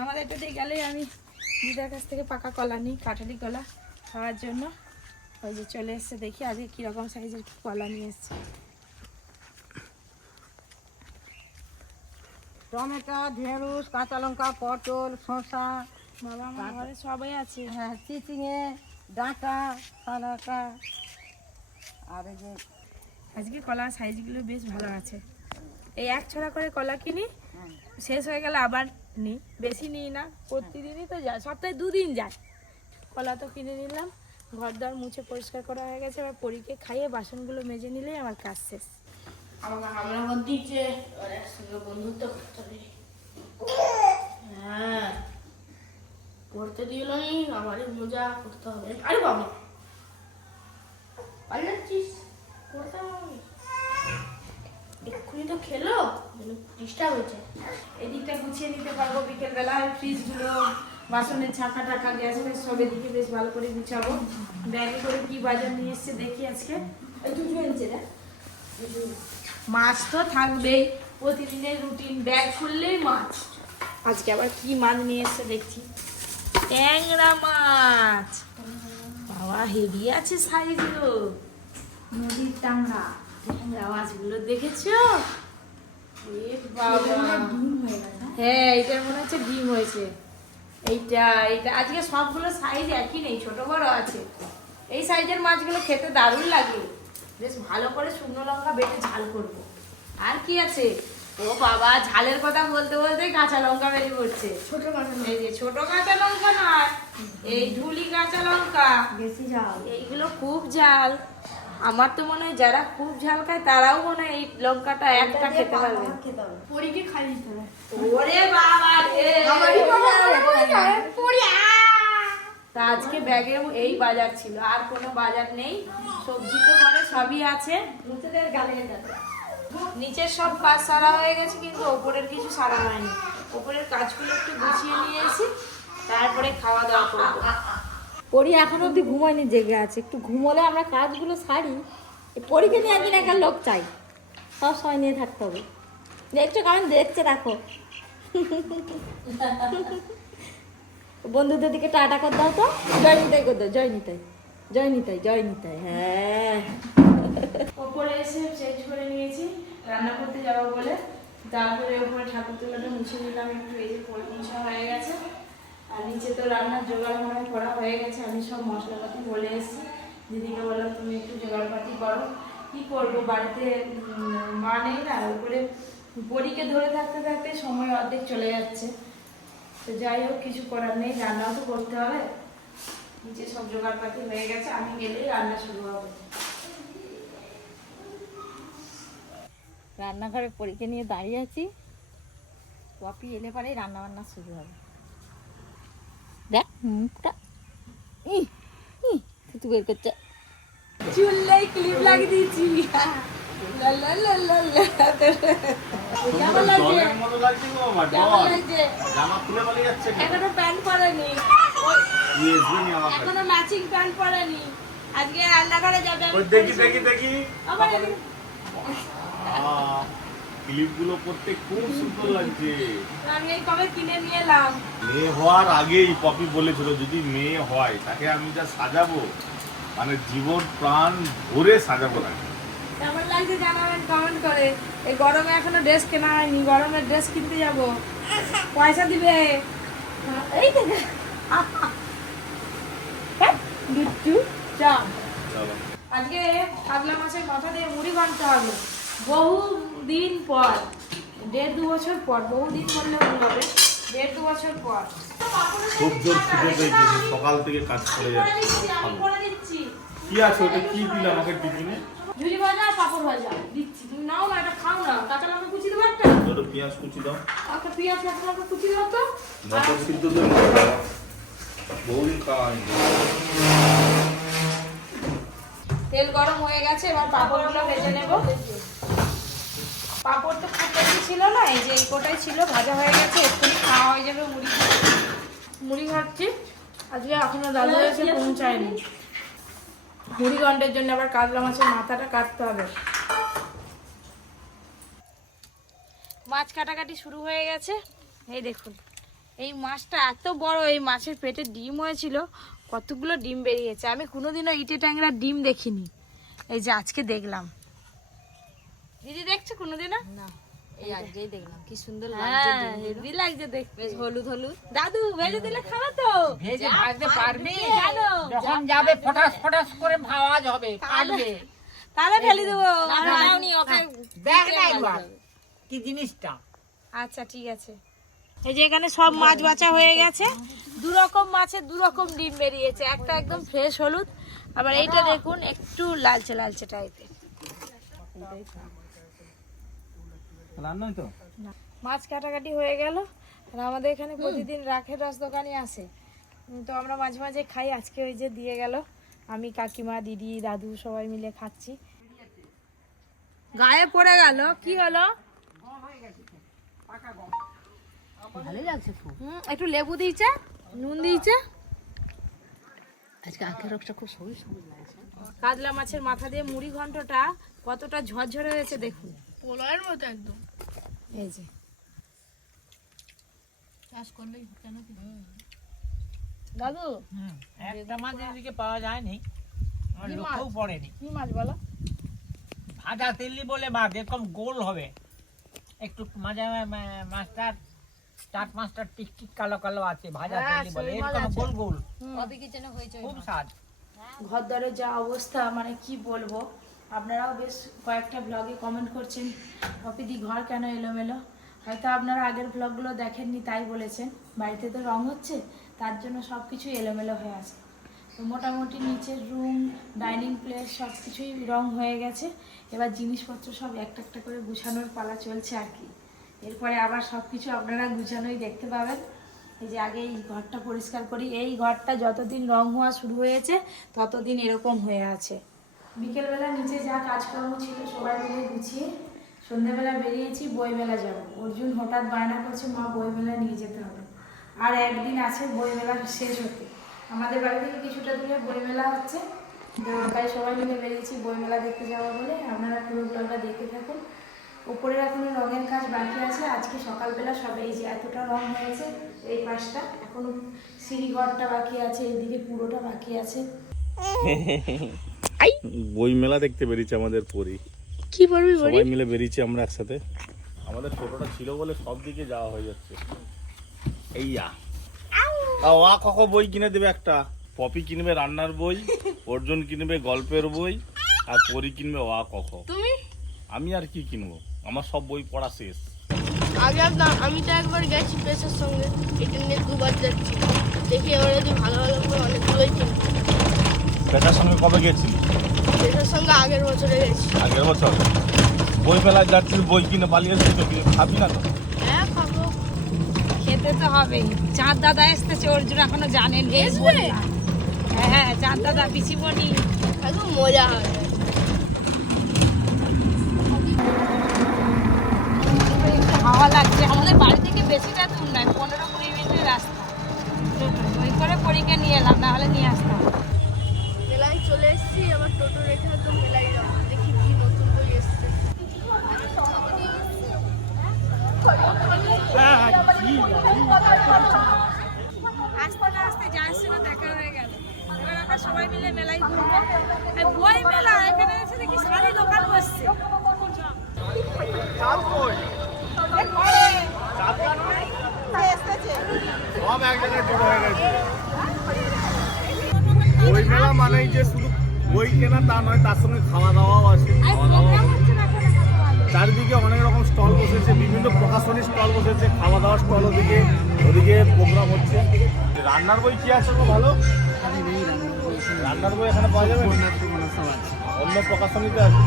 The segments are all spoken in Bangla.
আমাদের এটাতে গেলেই আমি দিদার কাছ থেকে পাকা কলা নিই কাঠালি কলা খাওয়ার জন্য। ওই যে চলে এসছে দেখি আজকে কীরকম সাইজের কলা নিয়ে এসছে। টমেটো ঢেঁড়স কাঁচা লঙ্কা পটল শসা বাবা আমার ঘরে সবাই আছে। হ্যাঁ চিচিঙে ডাঁটা সালাটা। আর এই যে আজকে কলার সাইজগুলো বেশ ভালো আছে। এই এক ছড়া করে কলা কিনি শেষ হয়ে গেলে আবার নিই বেশি নিই না, প্রতিদিনই তো যায়, সপ্তাহে দুদিন যায়। কলা তো কিনে নিলাম ঘর দর মুছে পরিষ্কার করা হয়ে গেছে, এবার পরীকে খাইয়ে বাসনগুলো মেজে নিলেই আমার কাজ শেষ। আমার আমরা করতে হবে। হ্যাঁ মজা করতে হবে। আরে বাবা! পাল্লাচ্ছিস এক্ষুনি তো খেলো ডিস্টার্ব হয়েছে এদিকটা গুছিয়ে নিতে পারব বিকেলবেলা ফ্রিজগুলো বাসনের ছাকা টাকা গ্যাসের সব এদিকে বেশ ভালো করে গুছাবো। ব্যাগে করে কি বাজার নিয়ে এসছে দেখি আজকে। মাছ তো থাকবেই প্রতিদিনের রুটিন ব্যাগ খুললেই মাছ। আজকে আবার কি মাছ নিয়ে এসছে দেখছি। ট্যাংরা মাছ। বাবা হেভি আছে সাইজগুলো নদীর টাংরা ট্যাংরা। মাছগুলো দেখেছ? হ্যাঁ এটা মনে হচ্ছে ডিম হয়েছে। এইটা এইটা আজকে সবগুলো সাইজ একই নেই ছোট বড় আছে। এই সাইজের মাছগুলো খেতে দারুণ লাগে। বেশ ভালো করে শুকনো লঙ্কা বেটে ঝাল করব। আর কি আছে? ও বাবা ঝালের কথা বলতে বলতে কাঁচা লঙ্কা বেরিয়ে পড়ছে। ছোট কাঁচা এই যে ছোট কাঁচা লঙ্কা নয় এই ঢুলি কাঁচা লঙ্কা। বেশি ঝাল। এইগুলো খুব ঝাল। আমার তো মনে হয় যারা খুব ঝাল খায় তারাও মনে হয় এই লঙ্কাটা একটা খেতে পারবে। পরীকে খাই দিতে ওরে বাবা রে! তা আজকে ব্যাগে এই বাজার ছিল আর কোনো বাজার নেই। সবজি তো ঘরে সবই আছে। নিচের সব কাজ সারা হয়ে গেছে কিন্তু ওপরের কিছু সারা হয়নি। ওপরের কাজগুলো একটু গুছিয়ে নিয়ে এসি তারপরে খাওয়া দাওয়া করব। পরি এখন অবধি ঘুমায়নি, জেগে আছে। একটু ঘুমোলে আমরা কাজগুলো সারি পরীকে নিয়ে একদিন একটা লোক চাই। সব সময় নিয়ে থাকতে হবে। দেখছ কারণ দেখছে, দেখো। বন্ধুদের দিকে টাটা করে দাও তো। জয় নিতাই করে দাও জয় নিতাই জয় নিতাই জয় নিতাই হ্যাঁ। ওপরে এসে চেঞ্জ করে নিয়েছি, রান্না করতে যাব বলে। তারপরে ওপরে ঠাকুর তোলাটা মুছে নিলাম, একটু এই যে মুছা হয়ে গেছে। আর নিচে তো রান্নার জোগাড় মনে করা হয়ে গেছে, আমি সব মশলাপাতি বলে এসেছি। দিদিকে বললাম, তুমি একটু জোগাড়পাতি করো। কি করব? বাড়িতে মা নেই না? ওপরে পরীকে ধরে থাকতে থাকতে সময় অর্ধেক চলে যাচ্ছে। তো যাই হোক, কিছু করার নেই, রান্নাও তো করতে হবে। নিচে সব জোগাড়পাতি হয়ে গেছে, আমি গেলেই রান্না শুরু হবে। রান্নাঘরে পরীকে নিয়ে দাঁড়িয়ে আছি। পপি এলে পরেই রান্না বান্না শুরু হবে। দেখ। মুখটা ই ই বের করছে। চুললেই ক্লিপ লাগিয়ে দিয়েছি? এখনও প্যান্ট পরেনি। তুই। এখনও ম্যাচিং প্যান্ট পরেনি। আজকে রান্নাঘরে যাবে। দেখি দেখি দেখি। ক্লিপগুলো পরতে খুব সুন্দর লাগছে। আমি এই কবে কিনে নিয়ে এলাম? মেয়ে হওয়ার আগেই পপি বলেছিল যদি মেয়ে হয় তাকে আমি যা সাজাবো মানে জীবন প্রাণ ভরে সাজাবো না কেমন লাগছে জানাবেন কমেন্ট করে। এই গরমে এখনও ড্রেস কেনা হয়নি গরমের ড্রেস কিনতে যাব। পয়সা দিবে। এই থেকে বিট্টু চা আজকে পাগলা মাছের মাথা দিয়ে মুড়ি বানতে হবে। বহু দিন পর দেড় দু বছর পর বহু দিন করলে ভুল হবে দেড় দু বছর পর। খুব জোর খিদে পেয়েছে সকাল থেকে কাজ করে যাচ্ছে। কি আছে ওটা কি দিল আমাকে টিফিনে? ঝুড়ি ভাজা আর পাপড় ভাজা। দিচ্ছি। তুমি নাও না এটা খাও না। কাঁচা লঙ্কা কুচি দেবো একটা? দুটো পেঁয়াজ কুচি দাও। একটা পেঁয়াজ কাঁচা লঙ্কা কুচি দাও তো। মটর সিদ্ধ তো বহুদিন খাওয়া তেল গরম হয়ে গেছে এবার পাঁপড়গুলো ভেজে নেব। পাঁপড় তো খুব বেশি ছিল না, এই যে এই কোটাই ছিল, ভাজা হয়ে গেছে, এক্ষুনি খাওয়া হয়ে যাবে মুড়ি মুড়ি খাচ্ছি আজকে এখনও দাদু এসে পৌঁছায়নি। মুড়ি ঘন্টের জন্য আবার কাতলা মাছের মাথাটা কাটতে হবে। মাছ কাটাকাটি শুরু হয়ে গেছে। এই দেখুন, এই মাছটা এত বড়, এই মাছের পেটে ডিম হয়েছিল, কতগুলো ডিম বেরিয়েছে। আমি কোনোদিনও ইটে ট্যাংরা ডিম দেখিনি। এই যে আজকে দেখলাম। দিদি দেখছ কোনোদিনও? না এই আজকেই দেখলাম। কি সুন্দর হ্যাঁ হেভি লাগছে দেখতে। হলুদ হলুদ। দাদু ভেজে দিলে খাবে তো? ভেজে ভাজতে পারবি? যখন যাবে ফটাস ফটাস করে আওয়াজ হবে ফাটবে তাহলে ফেলে দেবো। বানাওনি ওকে দেখ না একবার কি জিনিসটা। আচ্ছা ঠিক আছে। এই যে এখানে সব মাছ বাছা হয়ে গেছে। দু রকম মাছের দু রকম ডিম বেরিয়েছে। একটা একদম ফ্রেশ হলুদ। আবার এইটা দেখুন একটু লালচে লালচে টাইপের রান্না তো? মাছ কাটাকাটি হয়ে গেল। আর আমাদের এখানে প্রতিদিন রাখের রস দোকানে আসে তো আমরা মাঝে মাঝে খাই। আজকে ওই যে দিয়ে গেল। আমি কাকিমা দিদি দাদু সবাই মিলে খাচ্ছি। গায়ে পড়ে গেল। কি হলো? ভালোই লাগছে হুম, একটু লেবু দিয়েছে নুন দিয়েছে। আজকে আখের রসটা খুব সবুজ সবুজ লাগছে। কাতলা মাছের মাথা দিয়ে মুড়ি ঘন্টটা কতটা ঝরঝরে হয়েছে দেখুন। পোলার মতো একদম। এই যে। চাষ করলেই কেন কি দাদু একটা মাছ এদিকে পাওয়া যায়নি আমার লক্ষ্যও পড়েনি। কি মাছ বলো? ভাজা তেলি বলে মাছ এরকম গোল হবে। একটু মাঝে মাছটার চাট মাছটা টিক টিক কালো কালো আছে ভাজা হ্যাঁ, তেলি বলে এরকম গোল গোল। কবে কিচেনে হয়েছে খুব স্বাদ। ঘর দরের যা অবস্থা মানে কি বলব? আপনারাও বেশ কয়েকটা ব্লগে কমেন্ট করছেন, অপিদি ঘর কেন এলোমেলো? হয়তো আপনারা আগের ব্লগগুলো দেখেননি, তাই বলেছেন। বাড়িতে তো রং হচ্ছে, তার জন্য সব কিছুই এলোমেলো হয়ে আছে। তো মোটামুটি নিচের রুম ডাইনিং প্লেস সব কিছুই রং হয়ে গেছে। এবার জিনিসপত্র সব একটা একটা করে গুছানোর পালা চলছে আর কি। এরপরে আবার সব কিছু আপনারা গুছানোই দেখতে পাবেন। এই যে আগে এই ঘরটা পরিষ্কার করি, এই ঘরটা যতদিন রং হওয়া শুরু হয়েছে, ততদিন এরকম হয়ে আছে। বিকেলবেলা নিচে যা কাজকর্ম ছিল সবাই মিলে গুছিয়ে সন্ধ্যাবেলা বেরিয়েছি, বইমেলা যাব। অর্জুন হঠাৎ বায়না করছে, মা, বইমেলা নিয়ে যেতে হবে। আর একদিন আছে, বইমেলা শেষ হতে। আমাদের বাড়ি থেকে কিছুটা দূরে বইমেলা হচ্ছে। তাই সবাই মিলে বেরিয়েছি বইমেলা দেখতে যাব বলে। আপনারা পুরো ব্লগটা দেখতে থাকুন। উপরের এখনও রঙের কাজ বাকি আছে। আজকে সকালবেলা সবে এই যে এতটা রং হয়েছে, এই পাশটা। এখনও সিঁড়ি ঘরটা বাকি আছে এইদিকে পুরোটা বাকি আছে। বই মেলা দেখতে বেরিয়েছে আমাদের পরি। কি বলবি সবাই মিলে বেরিয়েছি আমরা একসাথে। আমাদের ছোটটা ছিল বলে সব দিকে যাওয়া হয়ে যাচ্ছে। এইয়া। তা ওয়া কখন বই কিনে দেবে একটা। পপি কিনবে রান্নার বই অর্জুন কিনবে গল্পের বই আর পরি কিনবে ওয়া কখ তুমি? আমি আর কি কিনবো? আমার সব বই পড়া শেষ। আগে একদম আমি তো একবার গেছি প্রেসের সঙ্গে। এটা নিয়ে দুবার যাচ্ছি। দেখি ওরা যদি ভালো ভালো করে অনেকগুলোই কিনবো। বেটার সঙ্গে কবে গেছিলি প্রেসের সঙ্গে আগের বছরে গেছি আগের বছর? বই মেলায় যাচ্ছিস বই কিনে পালিয়ে এসেছিস তো? কি খাবি না তো? হ্যাঁ খাব। খেতে তো হবেই। চাঁদ দাদা এসতেছে অর্জুন এখনও জানেন এসবে? হ্যাঁ চাঁদ দাদা পিসিমণি একদম মজা হবে। হাওয়া লাগছে। আমাদের বাড়ি থেকে বেশিটা দূর নয় পনেরো কুড়ি মিনিটের রাস্তা। ওই করে পরীক্ষা নিয়ে এলাম না হলে নিয়ে আসতাম মেলায় চলে এসেছি আবার টোটো আস্তে আস্তে সঙ্গে দেখা হয়ে গেল এবার আমরা সবাই মিলে মেলায় ঘুরবো বই মেলা এখানে দোকান বসছে যে শুধু বই কেনা তা নয় তার সঙ্গে খাওয়া দাওয়াও আছে খাওয়া দাওয়া চারিদিকে অনেক রকম স্টল বসেছে বিভিন্ন প্রকাশনী স্টল বসেছে খাওয়া দাওয়ার স্টল ওদিকে ওদিকে প্রোগ্রাম হচ্ছে রান্নার বই কি আছে ভালো রান্নার বই এখানে পাওয়া যাবে অন্য প্রকাশনীতে আছে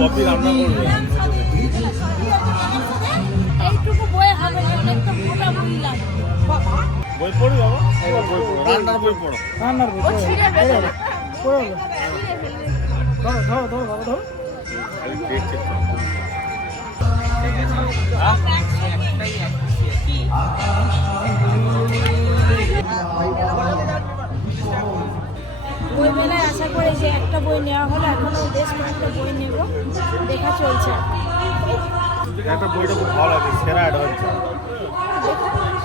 কপি রান্না করবে এইটুকু বই বই পড়ি বাবা? এবার বই পড়ো। রান্নার বই পড়ো। আশা করে যে একটা বই নেওয়া হলো এখনও বেশ কয়েকটা বই নেব। দেখা চলছে। একটা বইটা খুব ভালো লাগে সেরা অ্যাডভেঞ্চার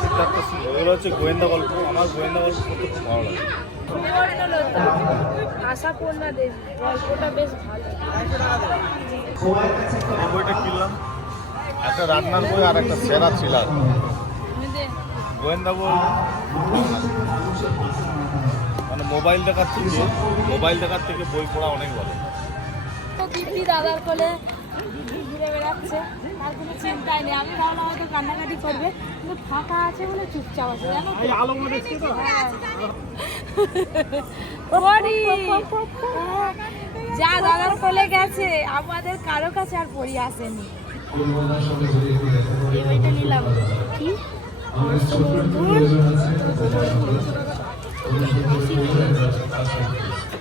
সিদ্ধার্থ সিংহ এগুলো হচ্ছে গোয়েন্দা গল্প। আমার গোয়েন্দা গল্প পড়তে খুব ভালো লাগে। বইটা কিনলাম। একটা রান্নার বই আর একটা সেরা থ্রিলার গোয়েন্দা বই। মানে মোবাইল দেখার থেকে মোবাইল দেখার থেকে বই পড়া অনেক ভালো। দাদার কোলে ঘুরে বেড়াচ্ছে। আর কোনো চিন্তাই নেই। আমি ভাবলাম হয়তো কান্নাকাটি করবে কিন্তু ফাঁকা আছে বলে চুপচাপ আছে জানো হ্যাঁ। যা দাদার কোলে গেছে আমাদের কারও কাছে আর পরি আসেনি। নিলাম। কি?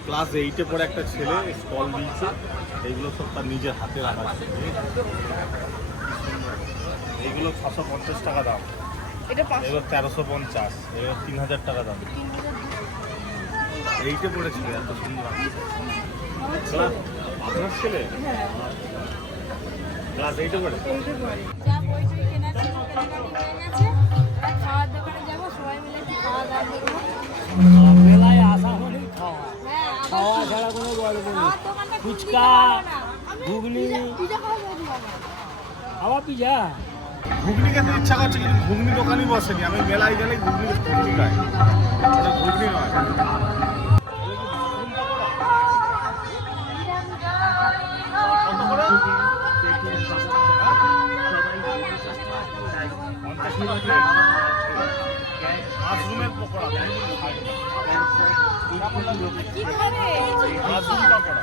ক্লাস এইটে পরে একটা ছেলে স্টল দিয়েছে। এইগুলো সব তার নিজের হাতে রাখা আছে এইগুলো ছশো পঞ্চাশ টাকা দাম। এটা পাঁচ এগুলো তেরোশো পঞ্চাশ এগুলো তিন হাজার টাকা দাম। এইটা পড়েছিল এত সুন্দর আপনার ছেলে? ক্লাস এইটে পড়ে? মেলায় আসা হলেই খাওয়া। হ্যাঁ খাওয়া ছাড়া কোনো গল্প নেই। খাওয়ার দোকানটা খুব ফুচকা ঘুগনি। যাবে পিজা? ঘুগনি খেতে ইচ্ছা করছে, কিন্তু ঘুগনি দোকানই বসেনি। আমি মেলায় গেলে ঘুগনি ঘুগনি খাই। ঘুগনি নয়। মাশরুমের পকোড়া কি খাবে মাশরুম পকোড়া।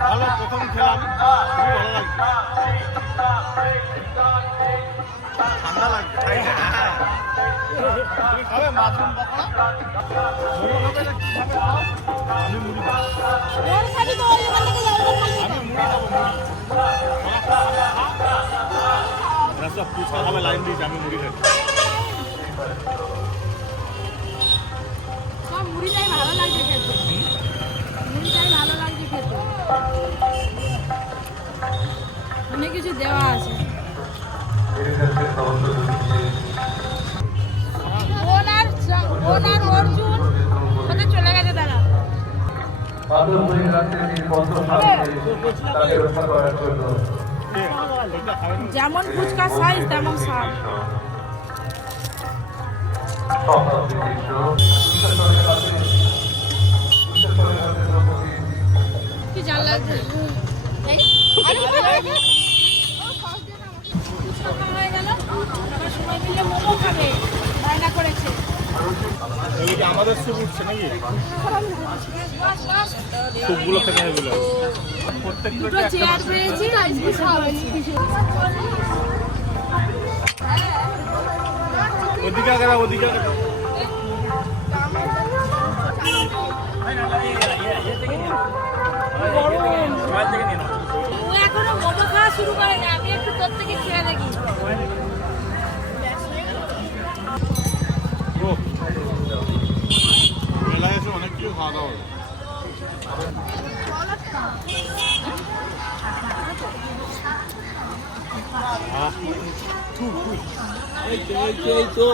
ভালো প্রথম খেলাম। ঠান্ডা লাগছে তাই না? তুমি খাবে মাশরুম পকোড়া মোমো খাবে না কি খাবে আমি মুড়ি খাব ওর খাবি তো ওই দোকান থেকে যাব খাবি আমি মুড়ি খাব মুড়ি এরা সব ফুচকা খাবে লাইন দিয়েছে আমি মুড়ি খেতে অনেক কিছু দেওয়া আছে যেমন ফুচকা সাইজ তেমন সাইজ কি জাল লাগছে এই, আরে বাবা, ফুচকা খাওয়া হয়ে গেল আবার সবাই মিলে মোমো খাবে রান্না করেছে এদিকে আমাদের উঠছে নাকি? স্যুপগুলো খেতে হবে বলে প্রত্যেক একটা চেয়ার পেয়েছি বসে পড়েছি। ওদিকে আগে ওদিকে আগে ও এখনও মোমো খাওয়া শুরু করেনি আমি একটু তোর থেকে খেয়ে দেখি। তো।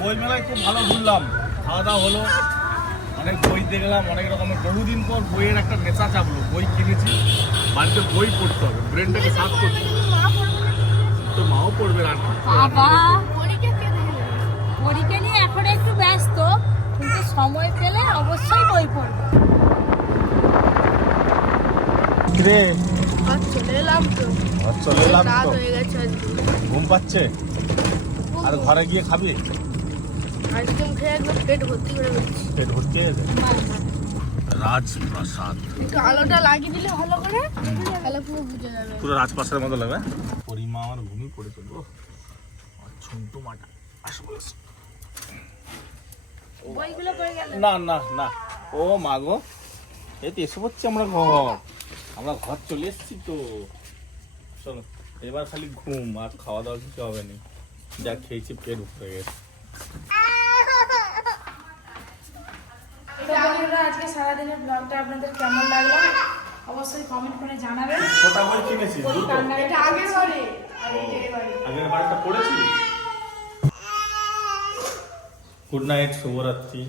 বই মেলায় খুব ভালো ঘুরলাম। খাওয়া দাওয়া হলো। দেখলাম অনেক রকমের বহুদিন পর বইয়ের একটা নেশা চাপলো বই কিনেছি। বাড়িতে বই পড়তে হবে ব্রেনটাকে সাফ করতে হবে। তো মাও পড়বে রান্না বাবা পরীক্ষা নিয়ে এখন একটু ব্যস্ত কিন্তু সময় পেলে অবশ্যই বই পড়ব। রে আর চলে এলাম তো। চলে এলাম তো। হয়ে গেছে ঘুম পাচ্ছে? আর ঘরে গিয়ে খাবি? আইসক্রিম খেয়ে একদম পেট ভর্তি করে ফেলছি পেট ভর্তি হয়ে রাজপ্রাসাদ। একটু আলোটা লাগিয়ে দিলে ভালো করে তাহলে পুরো বুঝে যাবে। পুরো রাজপ্রাসাদের মতো লাগবে পরিমা আমার ঘুমিয়ে ছুন্টু মাটা। বইগুলো পড়ে গেল। না না না। ও এই তো এসে পড়ছি আমরা ঘর। আমরা ঘর চলে এসেছি তো। চলো এবার খালি ঘুম আর খাওয়া দাওয়া কিছু হবে না। যা খেয়েছি পেট উঠে গেছে। তো বন্ধুরা আজকে সারাদিনের ব্লগটা আপনাদের কেমন লাগল? অবশ্যই কমেন্ট করে জানাবেন। কটা বল কিনেছি এটা আগের বারে আগের বারটা পড়েছি গুড নাইট শুভরাত্রি।